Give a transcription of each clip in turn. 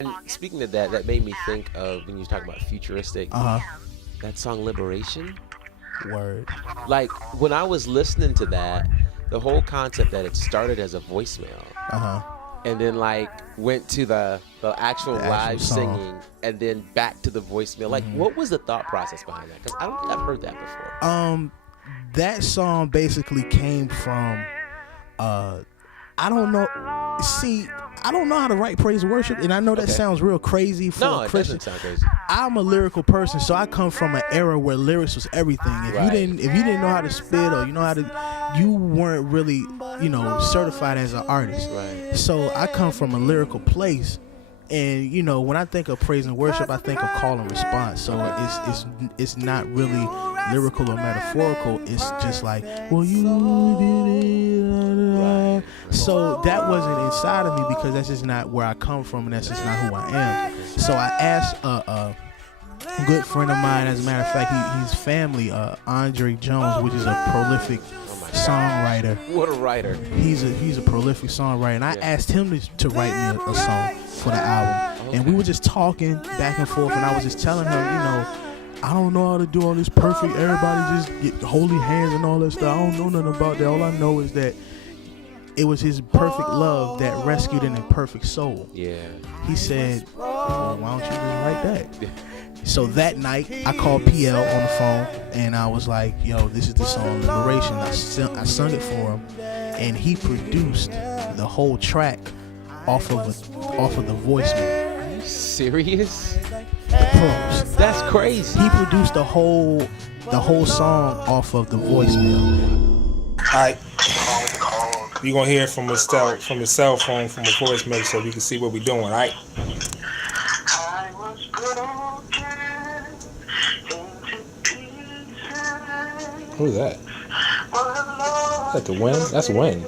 And speaking of that, that made me think of when you talk about futuristic, that song Liberation. Word. Like, when I was listening to that, the whole concept that it started as a voicemail. And then, like, went to the actual live song. singing, and then back to the voicemail. Like, what was the thought process behind that? Because I don't think I've heard that before. That song basically came from, I don't know. See, I don't know how to write praise and worship, and I know that sounds real crazy for a Christian. It doesn't sound crazy. I'm a lyrical person, so I come from an era where lyrics was everything. If you didn't know how to spit, or you weren't really, certified as an artist. Right. So I come from a lyrical place, and when I think of praise and worship, I think of call and response. So it's not really lyrical or metaphorical. It's just like, well, you did it. So that wasn't inside of me, because that's just not where I come from, and that's just not who I am. So I asked a good friend of mine, as a matter of fact, he's family, Andre Jones, which is a prolific songwriter. What a writer. He's a prolific songwriter, and I asked him to write me a song for the album. And we were just talking back and forth, and I was just telling him, I don't know how to do all this perfect, everybody just get holy hands and all that stuff. I don't know nothing about that. All I know is that it was his perfect love that rescued an imperfect soul. Yeah. He said, well, why don't you just write that? So that night, I called PL on the phone, and I was like, yo, this is the song Liberation. I sung it for him, and he produced the whole track off of the voicemail. Are you serious? The pros. That's crazy. He produced the whole song off of the voicemail. Alright. You're gonna hear it from his cell phone, from a voicemail, so you can see what we're doing, alright? Who's that? Is that the wind? That's wind.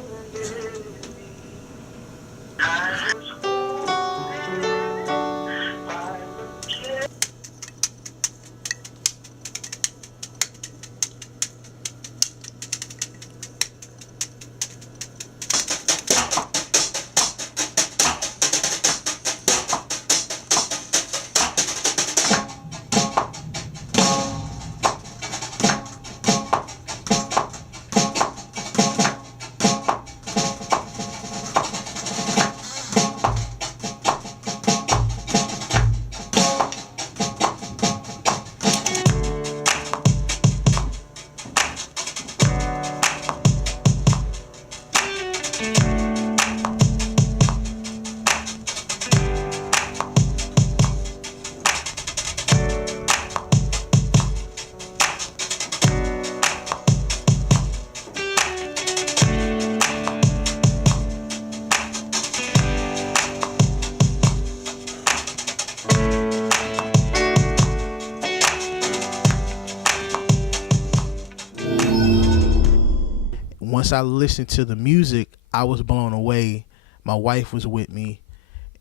Once I listened to the music, I was blown away. My wife was with me,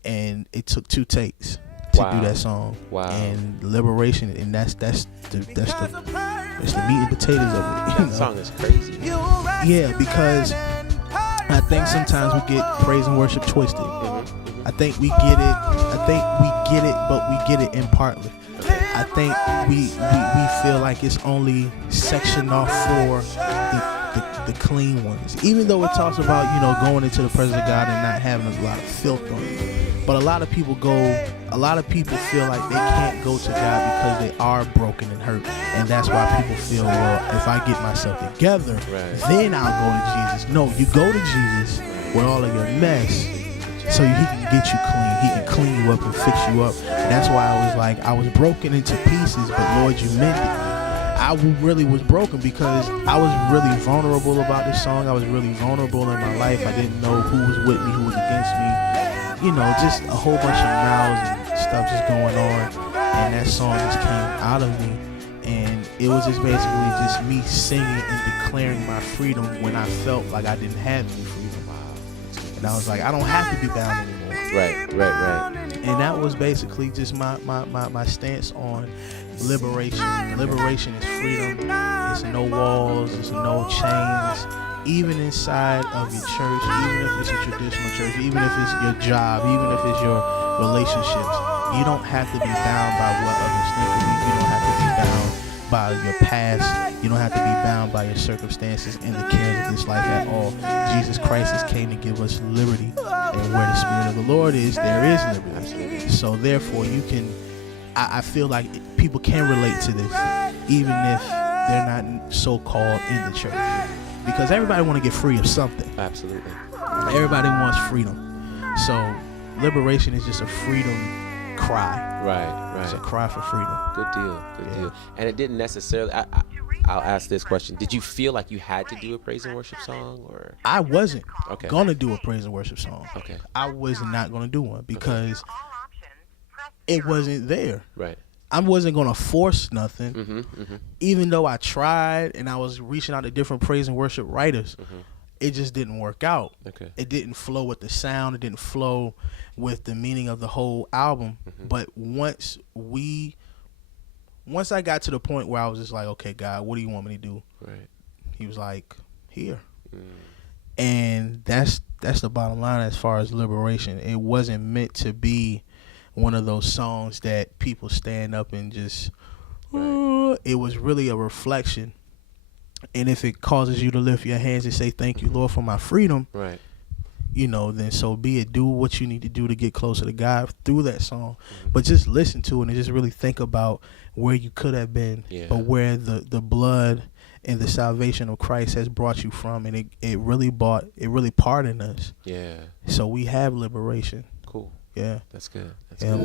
and it took 2 takes to do that song. Wow. And Liberation, and that's the meat and potatoes of it. That song is crazy. Yeah, because I think sometimes we get praise and worship twisted. I think we get it, but we get it impartly. I think we feel like it's only sectioned off for the clean ones, even though it talks about going into the presence of God and not having a lot of filth on it. But a lot of people feel like they can't go to God because they are broken and hurt, and that's why people feel, well, if I get myself together, then I'll go to Jesus. No, you go to Jesus with all of your mess, so he can get you clean. He can clean you up and fix you up. And that's why I was like, I was broken into pieces, but Lord, you mended me. I really was broken because I was really vulnerable about this song. I was really vulnerable in my life. I didn't know who was with me, who was against me. Just a whole bunch of mouths and stuff just going on. And that song just came out of me. And it was just basically just me singing and declaring my freedom when I felt like I didn't have any freedom. And I was like, I don't have to be bound anymore. Right. And that was basically just my stance on liberation. Liberation is freedom. It's no walls. It's no chains. even inside of your church, even if it's a traditional church, even if it's your job, even if it's your relationships, you don't have to be bound by what others think of you. You don't have to be bound by your past. You don't have to be bound by your circumstances and the cares of this life at all. Jesus Christ has came to give us liberty, and where the Spirit of the Lord is, there is liberty. Absolutely. So therefore, you can. I feel like people can relate to this, even if they're not so-called in the church, because everybody want to get free of something. Absolutely. Everybody wants freedom. So liberation is just a freedom cry. Right. It's a cry for freedom. Good deal. And it didn't necessarily. I'll ask this question: did you feel like you had to do a praise and worship song, or I wasn't Okay. gonna do a praise and worship song. Okay. I was not gonna do one because it wasn't there. Right. I wasn't gonna force nothing. Mm-hmm. Even though I tried and I was reaching out to different praise and worship writers, it just didn't work out. Okay. It didn't flow with the sound. It didn't flow with the meaning of the whole album. But once I got to the point where I was just like, okay, God, what do you want me to do? Right. He was like, here. And that's the bottom line as far as liberation. It wasn't meant to be one of those songs that people stand up and just, it was really a reflection. And if it causes you to lift your hands and say, thank you, Lord, for my freedom, Right. Then so be it. Do what you need to do to get closer to God through that song. But just listen to it and just really think about where you could have been, but where the blood and the salvation of Christ has brought you from. And it really pardoned us. Yeah. So we have liberation. Cool. Yeah. That's good. Yeah.